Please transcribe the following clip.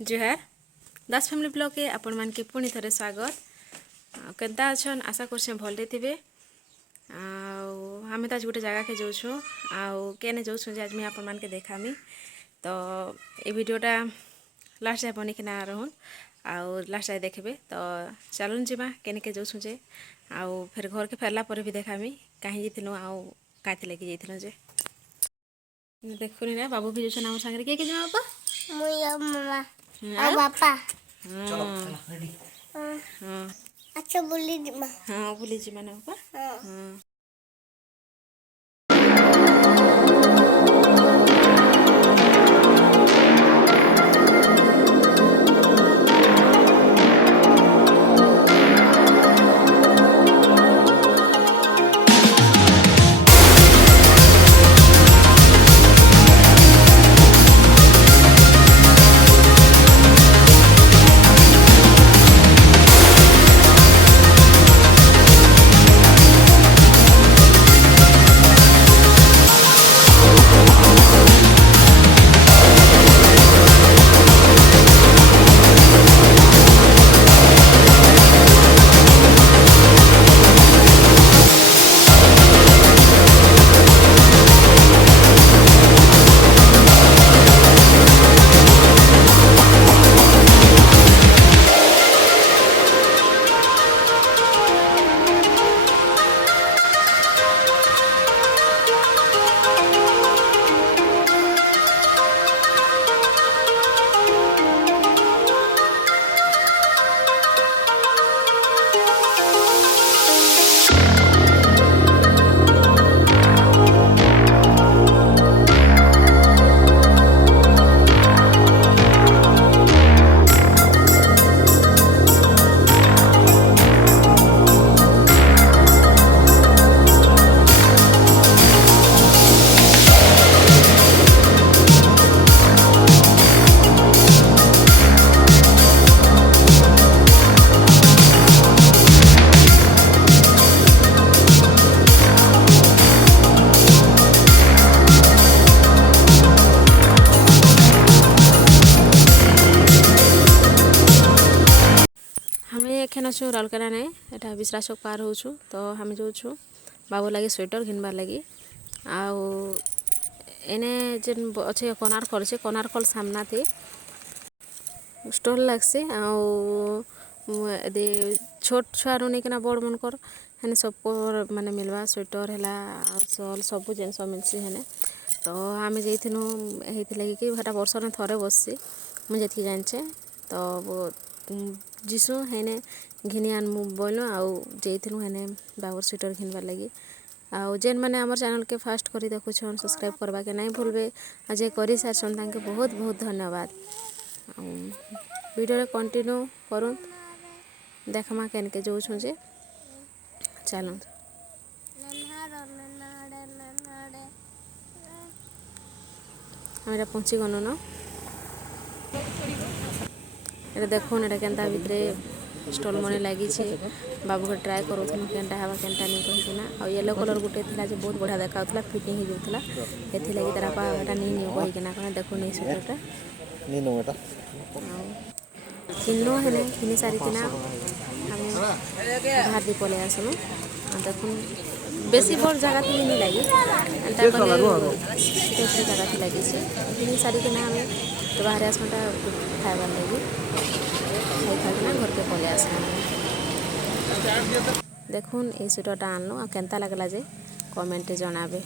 जुहार दास family blog के आपण मान के पुणी थरे स्वागत केदा अच्छन आशा करछे भलरे थिबे आमे ताज गोटे जगह के जाऊछु आउ केने जाऊछु जे आज मैं आपण मान के देखामी तो ए वीडियोटा लास्ट जाय बनी के ना रहन आउ लास्ट जाय देखबे तो चलन जिमा केने के जाऊछु जे आउ फिर घर के फेरला पर भी देखामी काहे जिथिनु आउ काथे लेके जइथिनु जे देखुनी ना बाबू भी जोछन हमर संगे के जिमा बाबा मुई और मामा और पापा चलो रेडी अच्छा बोली दी मां हाँ बोली जी माने पापा हाँ एखेन अच्छु राउरकेला ने एटा विश्रास चौक पार होछु तो हम जाऊछु बाबू लगे स्वेटर घिनबार लगी आउ एने जेन अच्छे कोणार्क अच्छे कोणार्क सामना थे स्टॉल लगसे आउ दे छोट छुआरू नहीं किना बड़ मनकर हेने सबको माने मिलवा स्वेटर हैला शॉल सब जिनस मिलसी हेने तो आम जाइथिनु हेति लगी कि हेटा वर्ष ने थरे बससी मुझे जेति जानचे तो जिसु हेने घिनी आनमु बोलो आउ जेथिनु हेने बाबर स्वेटर घिनबार लगी आउ जेन माने हमर चैनल के फास्ट करी देखु छन सब्सक्राइब करबा के नहीं भूलबे जे करी सारछन ताके बहुत बहुत धन्यवाद वीडियो रे कंटिन्यू करू देखमा केन के जाऊ छु जे चलो हमरा पहुंची गनो न एटा देखुन एटा केनता भितरे स्टॉल मने लागी छे बाबू के ट्राई करूथन केनटा हवा केनटा नहीं कहिना और येलो कलर गुटे थिला जे बहुत बढ़िया देखाउतला फिटिंग ही जोतला एथि लागि तारा पा एटा नहीं कहिना कने देखु नहीं स्वेटरटा नहीं नो बेटा किन्नो हेने किनी सारी किना हम बाहर दी पले आसनु देखुन बेसी बड़ जगह थी नहीं लगी एंता कने छोटे जगह थी लगी छे किनी सारी किना हम तो बाहर आसनटा खाइबार लगी खाइना घर के पले आसना देखुन ए स्वेटरटा आनलो आ केनता लागला जे कमेंट जनाबे।